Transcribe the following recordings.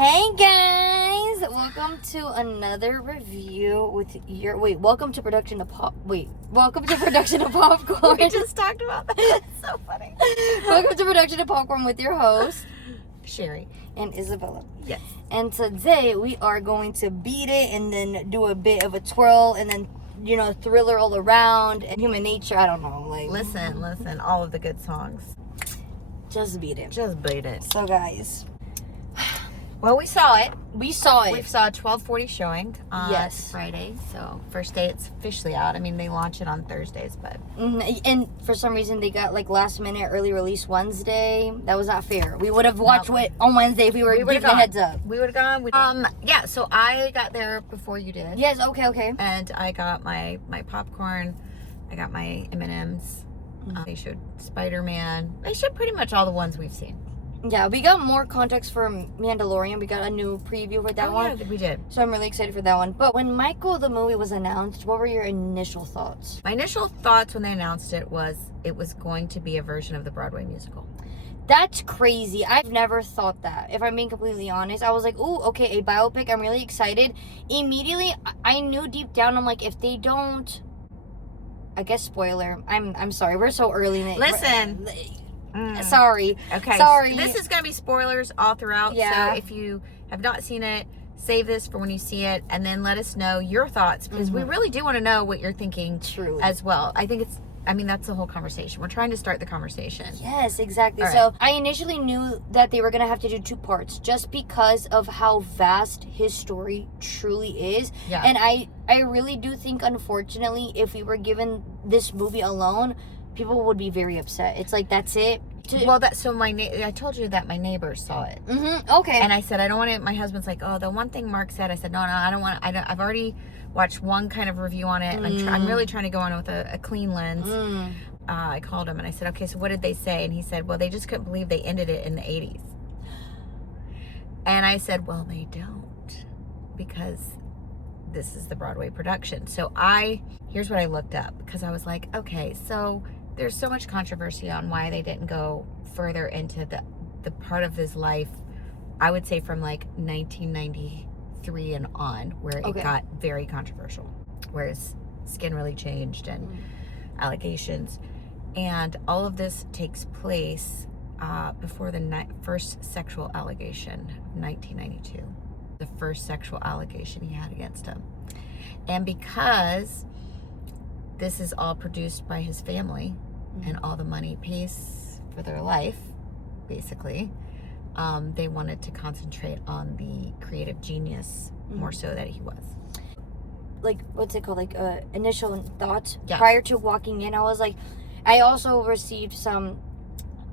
Hey guys, welcome to another review with your welcome to production of popcorn. We just talked about that. It's so funny. Welcome to production of popcorn with your host Sherry and Isabella. Yes. And today we are going to beat it and then do a bit of a twirl and then Thriller all around and Human Nature. I don't know, Listen, all of the good songs. Just beat it. Just beat it. So guys, well, we saw it. we saw it. We saw a 12:40 showing on Yes. Friday. So first day it's officially out. I mean, they launch it on Thursdays, but And for some reason they got like last minute early release Wednesday. That was not fair. We would have watched it on Wednesday if we were given a heads up. We would have gone. Yeah. So I got there before you did. Yes. Okay. And I got my popcorn. I got my M&Ms. They showed Spider-Man. They showed pretty much all the ones we've seen. Yeah, we got more context for Mandalorian. We got a new preview for that one. Yeah, we did. So I'm really excited for that one. But when Michael the movie was announced, what were your initial thoughts? My initial thoughts when they announced it was going to be a version of the Broadway musical. That's crazy. I've never thought that. If I'm being completely honest, I was like, "Ooh, okay, a biopic. I'm really excited." Immediately, I knew deep down, I'm like, if they don't, I guess spoiler. I'm sorry. We're so early in it. Listen. Sorry. Okay. Sorry. This is going to be spoilers all throughout. Yeah. So if you have not seen it, save this for when you see it, and then let us know your thoughts because we really do want to know what you're thinking. Truly. As well. I mean, that's the whole conversation. We're trying to start the conversation. Yes, exactly. All So I initially knew that they were going to have to do two parts just because of how vast his story truly is. Yeah. And I really do think, unfortunately, if we were given this movie alone, people would be very upset. It's like, that's it. I told you that my neighbors saw it. Okay. And I said, I don't want it. My husband's like, oh, the one thing Mark said, I said, no, I don't want it. I've already watched one kind of review on it, and I'm really trying to go on with a clean lens. I called him and I said, okay, so what did they say? And he said, well, they just couldn't believe they ended it in the 80s. And I said, well, they don't, because this is the Broadway production. So here's what I looked up, because I was like, okay, so there's so much controversy on why they didn't go further into the part of his life, I would say from like 1993 and on, where it got very controversial, where his skin really changed and allegations. And all of this takes place before the first sexual allegation of 1992. The first sexual allegation he had against him. And because this is all produced by his family and all the money pays for their life, basically, they wanted to concentrate on the creative genius more so that he was. Like, what's it called? Like, initial thoughts. Yeah. Prior to walking in, I was like, I also received some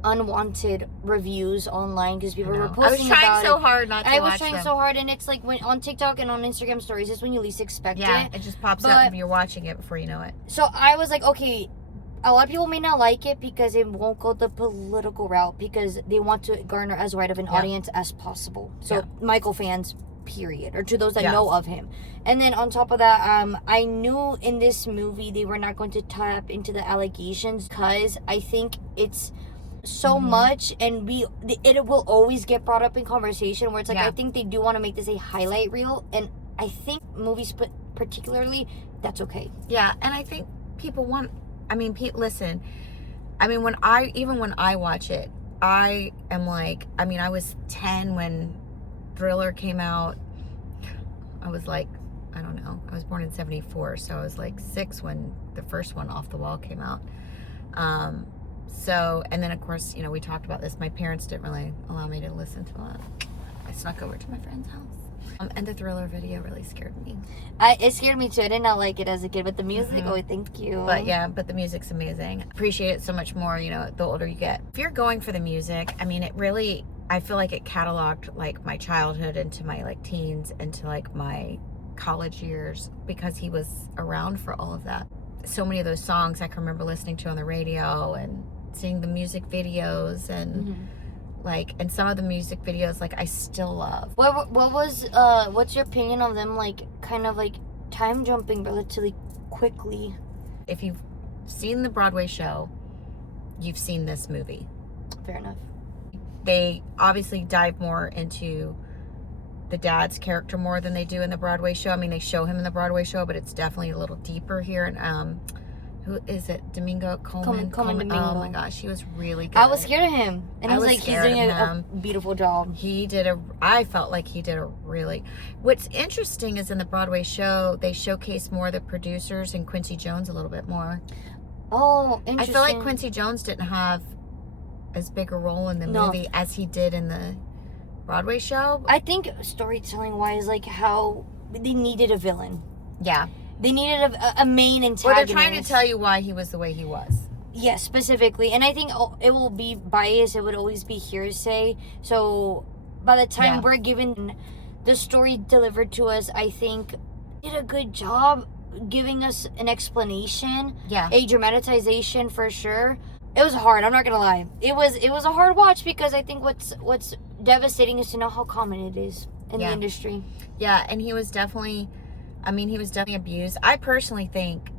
unwanted reviews online because people were posting about it. I was trying so hard not to watch them. I was trying so hard, and it's like when on TikTok and on Instagram stories, it's when you least expect it. Yeah, it just pops up and you're watching it before you know it. So I was like, okay, a lot of people may not like it because it won't go the political route because they want to garner as wide of an audience as possible. So Michael fans, period, or to those that know of him. And then on top of that, I knew in this movie they were not going to tap into the allegations because I think it's so much, and it will always get brought up in conversation where it's like I think they do want to make this a highlight reel, and I think movies particularly, that's okay. Yeah, and I think people want, listen, when I watch it, I am like, I was 10 when Thriller came out. I was like, I don't know, I was born in 74, so I was like 6 when the first one, Off the Wall, came out. So, and then of course, we talked about this. My parents didn't really allow me to listen to it. I snuck over to my friend's house. And the Thriller video really scared me. It scared me too. I did not like it as a kid, but the music, thank you. But the music's amazing. Appreciate it so much more, the older you get. If you're going for the music, it really, I feel like it cataloged like my childhood into my like teens, into like my college years, because he was around for all of that. So many of those songs I can remember listening to on the radio and seeing the music videos and and some of the music videos I still love. What's your opinion of them kind of time jumping relatively quickly? If you've seen the Broadway show, you've seen this movie. Fair enough. They obviously dive more into the dad's character more than they do in the Broadway show. I mean, they show him in the Broadway show, but it's definitely a little deeper here. And who is it? Domingo Coleman. Domingo. Oh my gosh, he was really good. I was scared of him, and I was like, he's doing a beautiful job. I felt like he did a really. What's interesting is in the Broadway show, they showcase more of the producers and Quincy Jones a little bit more. Oh, interesting. I feel like Quincy Jones didn't have as big a role in the movie as he did in the Broadway show. I think storytelling wise, like how they needed a villain. Yeah. They needed a main antagonist. Well, they're trying to tell you why he was the way he was. Yes, specifically. And I think it will be biased. It would always be hearsay. So by the time we're given the story delivered to us, I think did a good job giving us an explanation. Yeah. A dramatization for sure. It was hard. I'm not gonna lie. It was a hard watch because I think what's devastating is to know how common it is in the industry. Yeah, and he was definitely abused. I personally think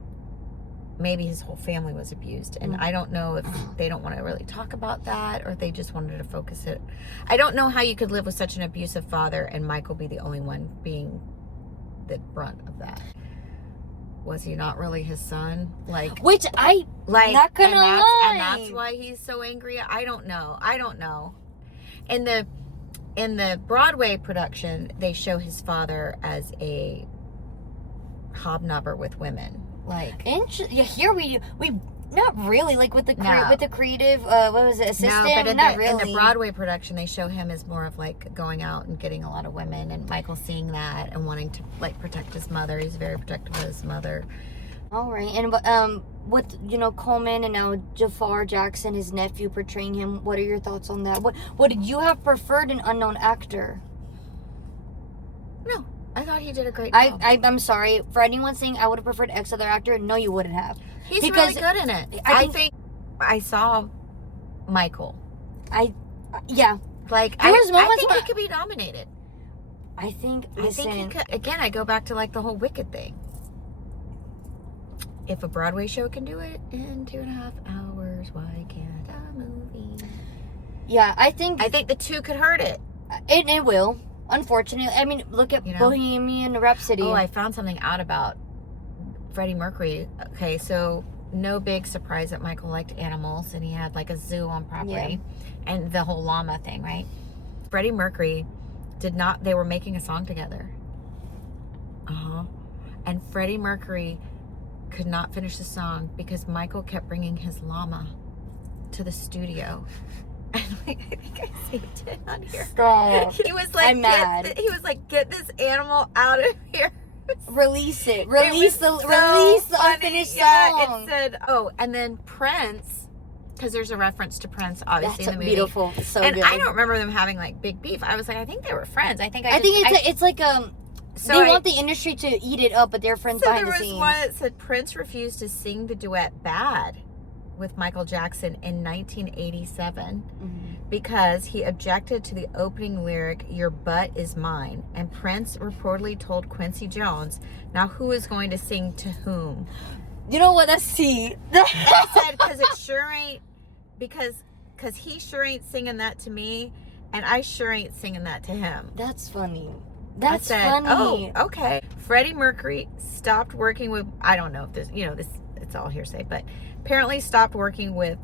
maybe his whole family was abused, and I don't know if they don't want to really talk about that or they just wanted to focus it. I don't know how you could live with such an abusive father and Michael be the only one being the brunt of that. Was he not really his son? Which I not gonna lie. And that's why he's so angry. I don't know. In the Broadway production, they show his father as a hobnobber with women. Here we not really with the creative what was it, assistant? No, but not in really. the Broadway production, they show him as more of going out and getting a lot of women, and Michael seeing that and wanting to protect his mother. He's very protective of his mother. All right, and with Coleman and now Jafar Jackson, his nephew, portraying him, what are your thoughts on that? What did you have preferred an unknown actor? No, I thought he did a great job. I'm sorry for anyone saying I would have preferred X other actor. No, you wouldn't have. He's really good in it. I think I saw Michael. I think he could be nominated. I think he could. Again, I go back to the whole Wicked thing. If a Broadway show can do it in 2.5 hours, why can't a movie? Yeah, I think the two could hurt it. It will. Unfortunately, I mean, look at Bohemian Rhapsody. Oh, I found something out about Freddie Mercury. Okay, so no big surprise that Michael liked animals, and he had a zoo on property, and the whole llama thing, right? Freddie Mercury they were making a song together. And Freddie Mercury could not finish the song because Michael kept bringing his llama to the studio. And I think I saved it on here. Stop. He was I'm mad. He was get this animal out of here. Release it. Release the unfinished song. It said, and then Prince, because there's a reference to Prince, obviously, in the movie. Beautiful. So and good. I don't remember them having big beef. I was I think they were friends. I think they want the industry to eat it up, but they're friends behind the scenes. There was one that said Prince refused to sing the duet "Bad" with Michael Jackson in 1987 because he objected to the opening lyric, "Your butt is mine," and Prince reportedly told Quincy Jones, "Now who is going to sing to whom?" You know what? That's tea. I said, because it sure ain't, because he sure ain't singing that to me, and I sure ain't singing that to him. That's funny. I said, oh, okay. Freddie Mercury stopped working with, I don't know if this, it's all hearsay, but apparently stopped working with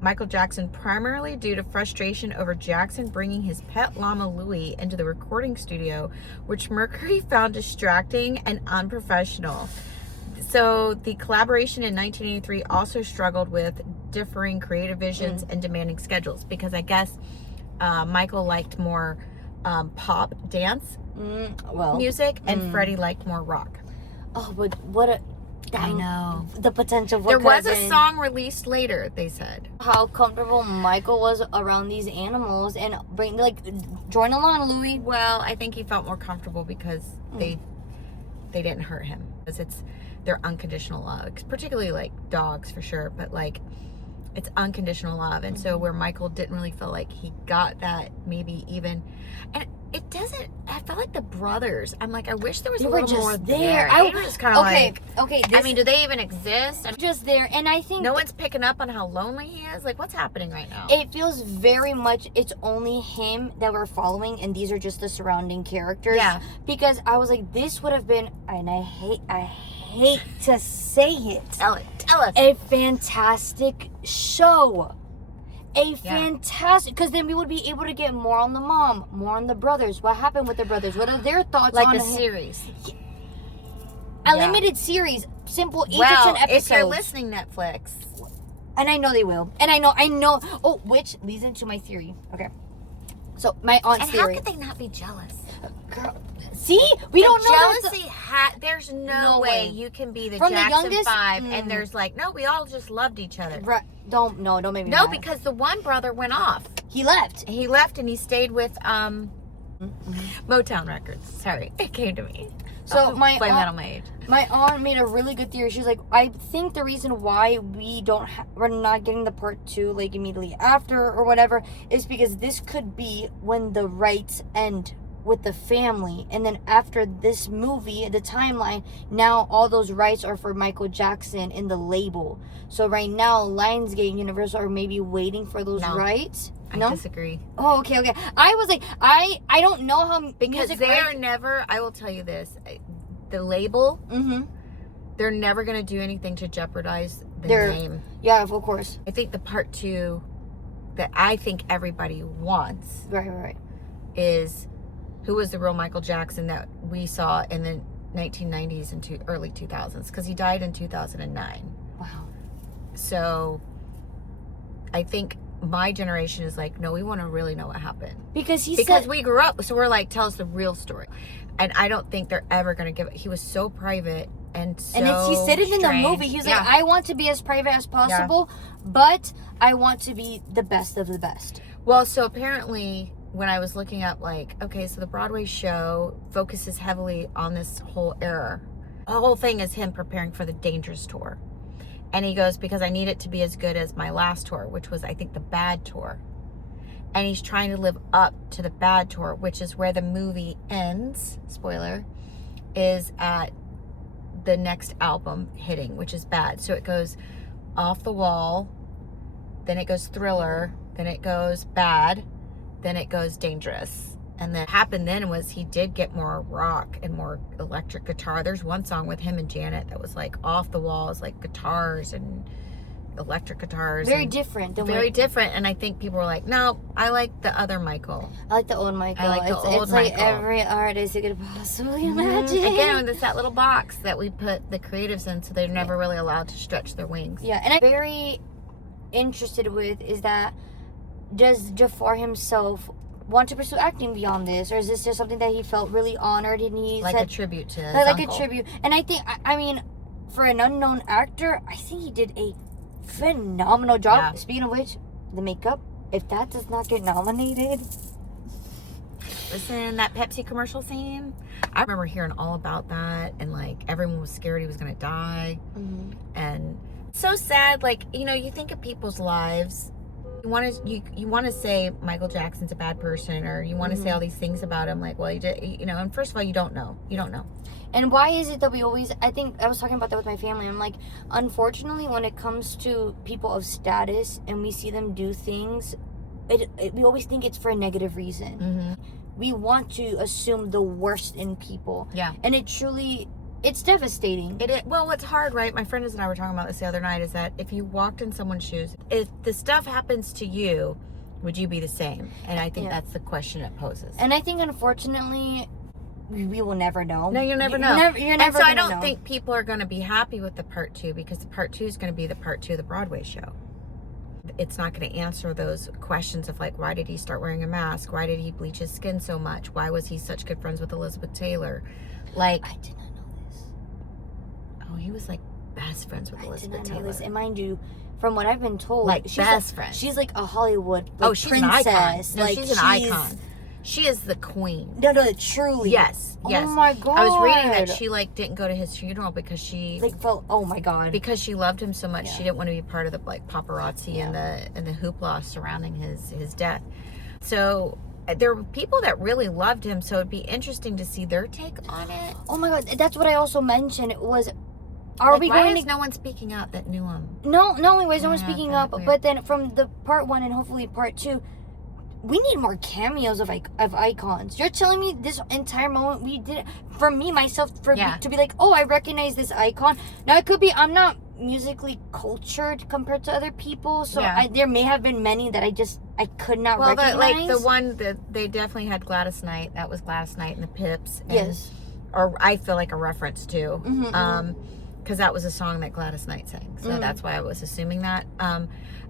Michael Jackson primarily due to frustration over Jackson bringing his pet llama Louie into the recording studio, which Mercury found distracting and unprofessional. So the collaboration in 1983 also struggled with differing creative visions and demanding schedules because I guess Michael liked more pop dance music and Freddie liked more rock. Oh, but what a... I know. The potential for there was a song released later, they said. How comfortable Michael was around these animals and join along, Louie. Well, I think he felt more comfortable because they didn't hurt him. Because it's their unconditional love, particularly dogs for sure, but it's unconditional love. And so where Michael didn't really feel like he got that, maybe even, and it doesn't. I felt like the brothers. I'm like, I wish there was They a were little more just there. there. They were just kind of like. Okay. I mean, do they even exist? I mean, Just there, and I think no one's picking up on how lonely he is. Like, what's happening right now? it feels very much it's only him that we're following, and these are just the surrounding characters. Yeah. Because I was like, this would have been, and I hate to say it, Tell us. a fantastic show. Because then we would be able to get more on the mom, more on the brothers. What happened with the brothers? What are their thoughts Like on the series. a limited series, simple 8 to 10 episodes. If you're listening, Netflix. And I know they will. And I know. Oh, which leads into my theory. Okay. So my aunt's And theory. how could they not be jealous? Girl, see, we don't know. Jealousy. There's no way you can be the From the Jackson youngest? 5, and there's like, no, we all just loved each other. Don't make me No, mad. because the one brother went off. He left. He left and he stayed with Motown Records. Sorry, it came to me. So blame that on my age. My aunt made a really good theory. She's like, I think the reason why we're not getting the part 2 like immediately after or whatever is because this could be when the rights end with the family, and then after this movie, the timeline, now all those rights are for Michael Jackson in the label. So right now, Lionsgate and Universal are maybe waiting for those rights. I disagree. Oh, okay. I was like, I don't know how because music they are rights- never. I will tell you this: the label, they're never going to do anything to jeopardize their name. Yeah, of course. I think the part 2 that I think everybody wants, Right, is who was the real Michael Jackson that we saw in the 1990s and early 2000s, because he died in 2009. Wow. So I think my generation is like, no, we want to really know what happened. Because we grew up, so we're like, tell us the real story. And I don't think they're ever going to give it. He was so private and so he said it in the strange. movie. He was like, I want to be as private as possible, but I want to be the best of the best. Well, so apparently when I was looking up, like, okay, so the Broadway show focuses heavily on this whole era. The whole thing is him preparing for the Dangerous tour. And he goes, because I need it to be as good as my last tour, which was, I think, the Bad tour. And he's trying to live up to the Bad tour, which is where the movie ends, spoiler, is at the next album hitting, which is Bad. So it goes Off the Wall, then it goes Thriller, then it goes Bad, then it goes Dangerous. And then what happened then was he did get more rock and more electric guitar. There's one song with him and Janet that was like off the walls, like guitars and electric guitars. Very different. Very different. And I think people were like, no, I like the other Michael. I like the old Michael. I like the old it's like Michael. every artist you could possibly imagine. Again, it's that little box that we put the creatives in, so they're never really allowed to stretch their wings. Yeah, and I'm very interested with is that, does Jafar himself want to pursue acting beyond this, or is this just something that he felt really honored and he like said, a tribute to his like uncle. a tribute? And I think, I mean, for an unknown actor, I think he did a phenomenal job. Yeah. Speaking of which, the makeup, if that does not get nominated, Listen, that Pepsi commercial scene, I remember hearing all about that, and like everyone was scared he was gonna die. And so sad. Like, you know, you think of people's lives, you want to say Michael Jackson's a bad person, or you want to say all these things about him, like, well, you did, you know. And first of all, you don't know. And why is it that we always, I think I was talking about that with my family. I'm like, unfortunately, when it comes to people of status and we see them do things, we always think it's for a negative reason. We want to assume the worst in people. Yeah. And it's devastating. Well, what's hard, right? My friend and I were talking about this the other night, is that if you walked in someone's shoes, if the stuff happens to you, would you be the same? And I think that's the question it poses. And I think, unfortunately, we will never know. No, you'll never know. You're never and so I gonna don't know. think people are going to be happy with the part 2, because the part 2 is going to be the part 2 of the Broadway show. It's not going to answer those questions of like, why did he start wearing a mask? Why did he bleach his skin so much? Why was he such good friends with Elizabeth Taylor? Like, I did not know this. oh, he was like best friends with Elizabeth Taylor. And mind you, from what I've been told, Like, she's best friends. She's like a Hollywood She's princess. an icon. No, like, she's an icon. She is the queen. No, truly. Yes. Oh my god. I was reading that she like didn't go to his funeral because she oh my god. because she loved him so much. Yeah. She didn't want to be part of the like paparazzi and the hoopla surrounding his death. So there were people that really loved him, so it'd be interesting to see their take on it. Oh my God, that's what I also mentioned. It was, are we why going is to? no one speaking out that knew him? No, not only was no one Yeah, speaking kinda up, weird. but then from the part 1 and hopefully part 2, we need more cameos of icons. You're telling me this entire moment we did, for me, myself, for me to be like, oh, I recognize this icon. Now, it could be I'm not musically cultured compared to other people, so there may have been many that I could not recognize. Like the one that they definitely had Gladys Knight. That was Gladys Knight and the Pips. And, yes. Or I feel like a reference to. Mm-hmm, because that was a song that Gladys Knight sang. So that's why I was assuming that.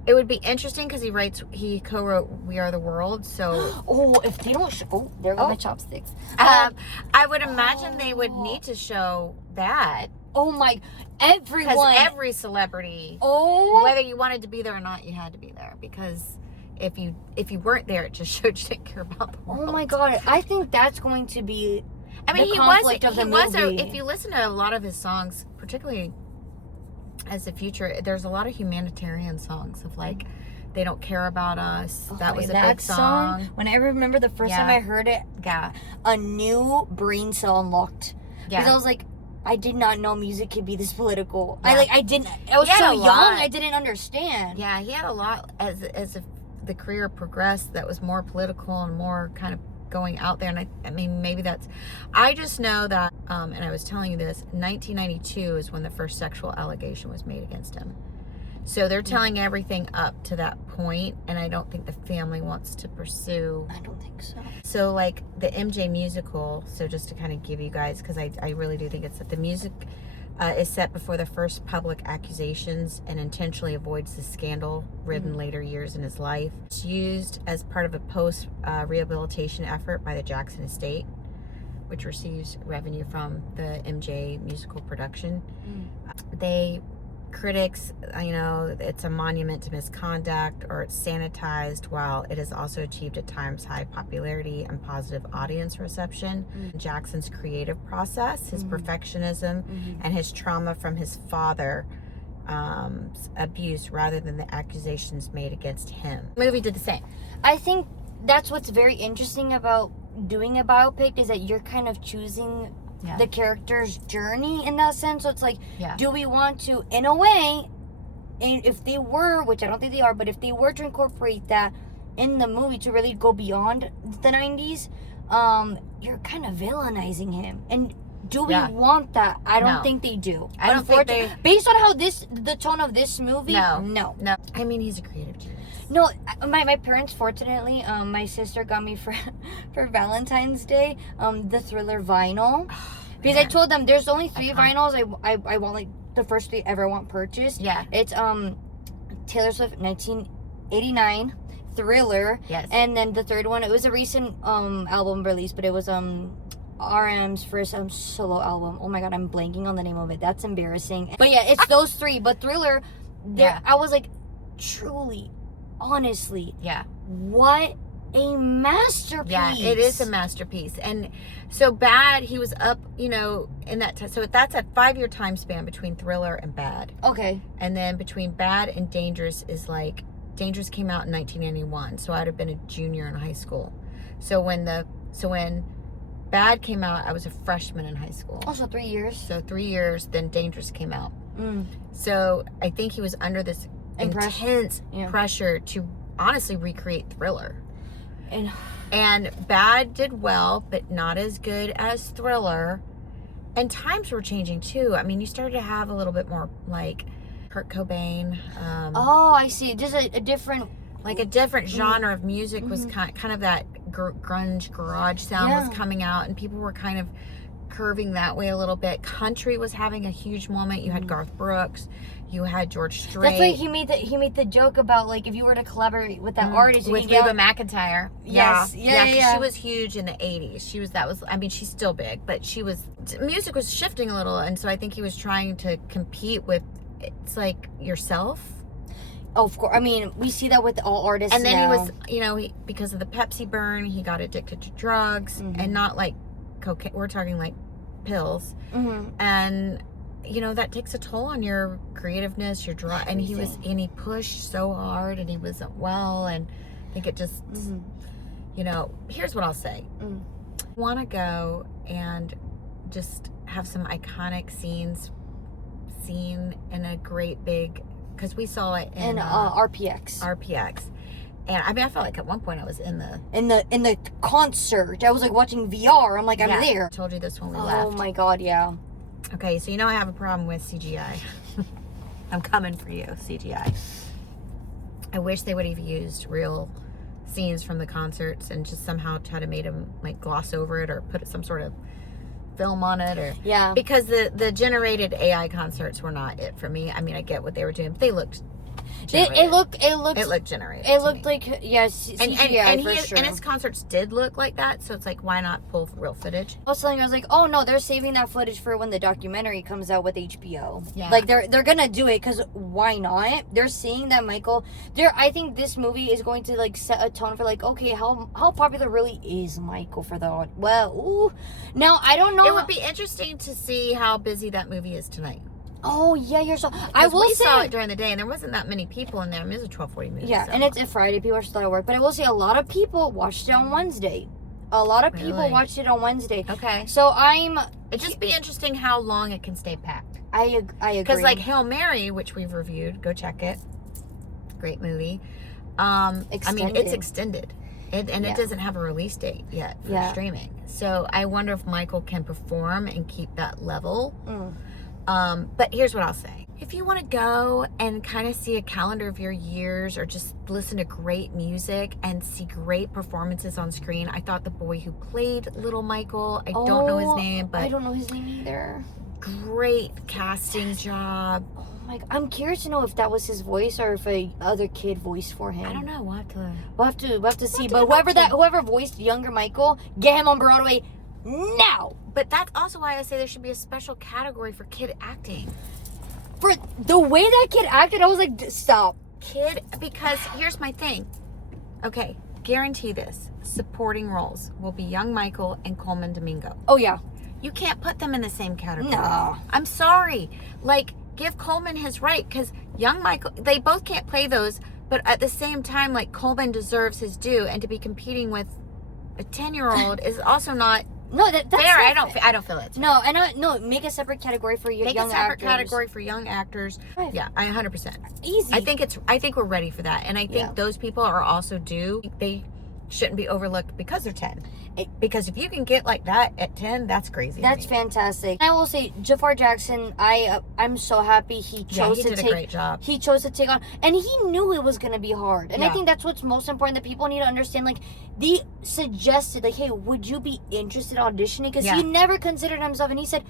It would be interesting because he co-wrote We Are the World. So if they don't show, there go my chopsticks. I would imagine they would need to show that. Oh my, everyone. Because every celebrity, whether you wanted to be there or not, you had to be there. Because if you weren't there, it just showed you didn't care about the world. Oh my God, I think that's going to be. I mean, he was. If you listen to a lot of his songs, particularly as a future, there's a lot of humanitarian songs of like, they don't care about us. That was a big song. When I remember the first time I heard it, a new brain cell unlocked. Because I was like, I did not know music could be this political. I was so young, I didn't understand. Yeah, he had a lot as the career progressed that was more political and more kind of going out there. And I mean, maybe that's, I just know that, and I was telling you this, 1992 is when the first sexual allegation was made against him. So they're telling everything up to that point, and I don't think the family wants to pursue. I don't think so. So like the MJ musical, so just to kind of give you guys, because I really do think it's that the music is set before the first public accusations and intentionally avoids the scandal-ridden later years in his life. It's used as part of a post-rehabilitation effort by the Jackson estate, which receives revenue from the MJ musical production. Critics, it's a monument to misconduct, or it's sanitized, while it has also achieved at times high popularity and positive audience reception. Jackson's creative process, his perfectionism, and his trauma from his father abuse rather than the accusations made against him. The movie did the same. I think that's what's very interesting about doing a biopic, is that you're kind of choosing the character's journey in that sense. So it's like, do we want to, in a way, and if they were, which I don't think they are, but if they were to incorporate that in the movie to really go beyond the 90s, you're kind of villainizing him. And do we want that? I don't think they do. I don't think they... Based on how the tone of this movie, no. I mean, he's a creative genius. No, my parents, fortunately, my sister got me for Valentine's Day, the Thriller vinyl. Because I told them there's only 3 vinyls I want, like, the first 3 ever want purchased. Yeah. It's Taylor Swift 1989, Thriller. Yes. And then the third one, it was a recent album release, but it was RM's first solo album. Oh my God, I'm blanking on the name of it. That's embarrassing. But yeah, it's those 3. But Thriller, I was like, truly, honestly, what a masterpiece. Yeah, it is a masterpiece. And so Bad, he was up, in that time. So that's a 5-year time span between Thriller and Bad. Okay. And then between Bad and Dangerous is like, Dangerous came out in 1991, so I'd have been a junior in high school. So when Bad came out, I was a freshman in high school. Also 3 years. So 3 years, then Dangerous came out. So I think he was under this intense pressure to honestly recreate Thriller. And Bad did well, but not as good as Thriller. And times were changing too. I mean, you started to have a little bit more like Kurt Cobain. I see. Just a different... Like a different genre of music was kind of that grunge garage sound was coming out, and people were kind of curving that way a little bit. Country was having a huge moment. You had Garth Brooks, you had George Strait. That's why he made the joke about, like, if you were to collaborate with that artist, with Reba McEntire. Yes, yeah. She was huge in the 80s. I mean, she's still big, but music was shifting a little, and so I think he was trying to compete with, it's like, yourself. Oh, of course. I mean, we see that with all artists. And then now. He was, because of the Pepsi burn, he got addicted to drugs, and not like cocaine. We're talking like pills. And that takes a toll on your creativeness, your drive. And he pushed so hard, and he wasn't well, and I think it just You know, here's what I'll say. Want to go and just have some iconic scenes seen in a great big, because we saw it in RPX. And I mean, I felt like at one point I was in the concert. I was like watching VR. I'm like, I'm there. I told you this when we left. Oh my god, yeah. Okay, so you know I have a problem with CGI. I'm coming for you, CGI. I wish they would have used real scenes from the concerts and just somehow try to make them like gloss over it or put some sort of film on it, or because the generated AI concerts were not it for me. I mean, I get what they were doing, but they looked generated. It looked generated. It looked like CGI for sure. And his concerts did look like that, so it's like, why not pull real footage? I was like, oh no, they're saving that footage for when the documentary comes out with HBO. Yeah. Like they're gonna do it because why not? They're seeing that Michael. I think this movie is going to like set a tone for like, okay, how popular really is Michael for the now I don't know. It would be interesting to see how busy that movie is tonight. Oh yeah, you're so. We saw it during the day, and there wasn't that many people in there. I mean, it was a 12:40 movie. Yeah, so. and it's a Friday. People are still at work, but I will say a lot of people watched it on Wednesday. A lot of people watched it on Wednesday. Okay. So it'd just be interesting how long it can stay packed. I agree. Because like Hail Mary, which we've reviewed, go check it. Great movie. I mean, it's extended. It doesn't have a release date yet for streaming. So I wonder if Michael can perform and keep that level. But here's what I'll say. If you want to go and kind of see a calendar of your years or just listen to great music and see great performances on screen, I thought the boy who played Little Michael, I don't know his name, but... I don't know his name either. Great casting job. Oh my God. I'm curious to know if that was his voice or if a other kid voiced for him. I don't know. We'll have to see. But whoever voiced younger Michael, get him on Broadway now. But that's also why I say there should be a special category for kid acting. For the way that kid acted, I was like, stop. Because here's my thing. Okay, guarantee this. Supporting roles will be young Michael and Coleman Domingo. Oh, yeah. You can't put them in the same category. No. I'm sorry. Like, give Coleman his right, because young Michael, they both can't play those, but at the same time, like, Coleman deserves his due, and to be competing with a 10-year-old is also not... No, that's fair. Not I don't feel it. No, and make a separate category for young actors. Make a separate category for young actors. Right. Yeah, 100%. Easy. I think we're ready for that, and I think those people are also due. They shouldn't be overlooked because they're 10. Because if you can get like that at 10, that's crazy. That's fantastic. I will say, Jafar Jackson, I'm so happy he chose to take. He did a great job. He chose to take on, and he knew it was gonna be hard. And I think that's what's most important, that people need to understand. Like, they suggested, like, hey, would you be interested in auditioning? Because he never considered himself, and he said,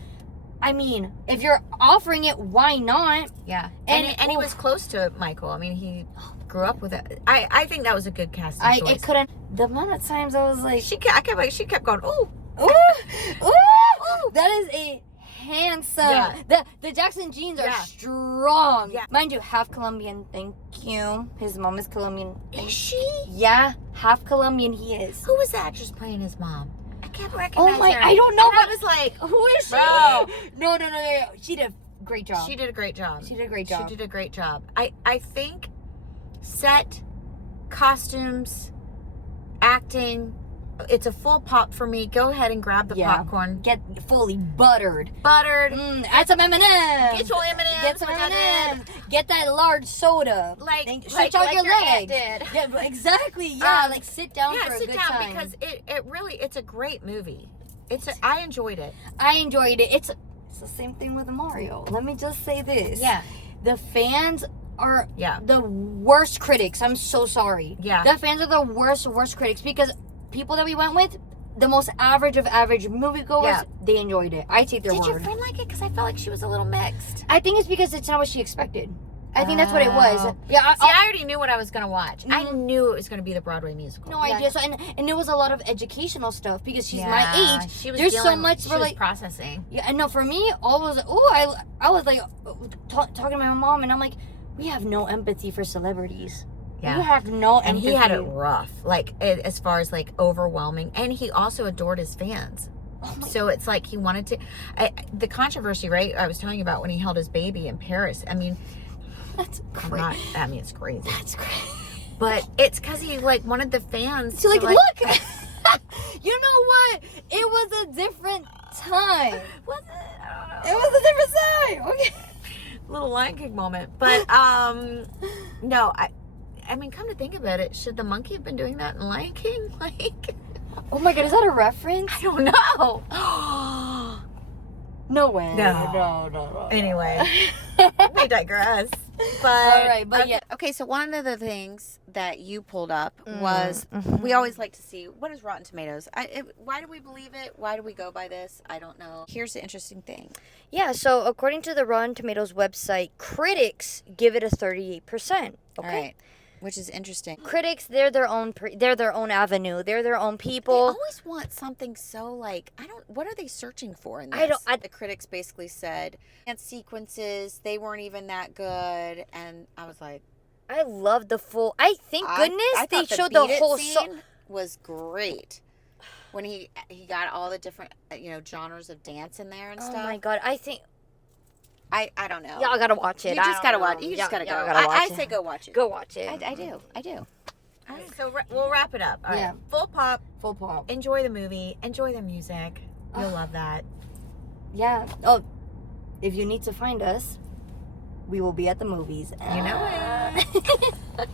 I mean, if you're offering it, why not? Yeah. And he was close to Michael. I mean, he grew up with it. I think that was a good casting choice. It couldn't. The amount of times I was like, she kept going, ooh, ooh, ooh. That is a handsome. Yeah. The Jackson genes are strong. Yeah. Mind you, half Colombian. Thank you. His mom is Colombian. Is she? Yeah, half Colombian he is. Who was the actress playing his mom? I can't recognize her. I don't know. I was like, who is she? Bro. No. She did a great job. She did a great job. I think set, costumes, acting, it's a full pop for me. Go ahead and grab the popcorn. Get fully buttered. Add some M&Ms. Get your M&Ms. Get some M&Ms. Get that large soda. Stretch out your legs. Yeah, exactly. Yeah, like sit down for a good time. Because it's a great movie. I enjoyed it. It's the same thing with Mario. Let me just say this. Yeah. The fans are the worst critics. I'm so sorry. Yeah. The fans are the worst critics, because people that we went with, the most average of average moviegoers, they enjoyed it. I take their word. Did your friend like it? Because I felt like she was a little mixed. I think it's because it's not what she expected. I think that's what it was. Yeah, I already knew what I was going to watch. I knew it was going to be the Broadway musical. No idea. So, and there was a lot of educational stuff, because she's my age. There's so much for like processing. Yeah, and no, for me, I was like talking to my mom, and I'm like, we have no empathy for celebrities. Yeah. We have no empathy. And he had it rough, like as far as like overwhelming, and he also adored his fans. So it's like he wanted to. The controversy, right? I was telling you about when he held his baby in Paris. I mean, that's crazy. It's crazy. That's crazy. But it's because he like wanted the fans She's to like, look! You know what? It was a different time. Was it? I don't know. It was a different time. Okay. Little Lion King moment. But no, I mean, come to think about it, should the monkey have been doing that in Lion King? Like, Oh my god, is that a reference? I don't know. No way. No. No. Anyway, we digress. But All right, but okay. yeah. Okay, so one of the things that you pulled up was we always like to see what is Rotten Tomatoes. Why do we believe it? Why do we go by this? I don't know. Here's the interesting thing. Yeah, so according to the Rotten Tomatoes website, critics give it a 38%. Okay. All right. Which is interesting. Critics, they're their own avenue. They're their own They people. always want something so like what are they searching for in this? The critics basically said dance sequences, they weren't even that good, and I was like, I love the full. Thank goodness I they thought showed the the Beat It whole scene was great. When he got all the different genres of dance in there and Oh stuff. my god, I think I don't know. y'all gotta watch it. You just gotta watch. You just gotta go. I say go watch it. Go watch it. I do. All right, so we'll wrap it up. All right. Yeah. Full pop. Full pop. Enjoy the movie. Enjoy the music. You'll love that. Yeah. Oh, if you need to find us, we will be at the movies. You know it.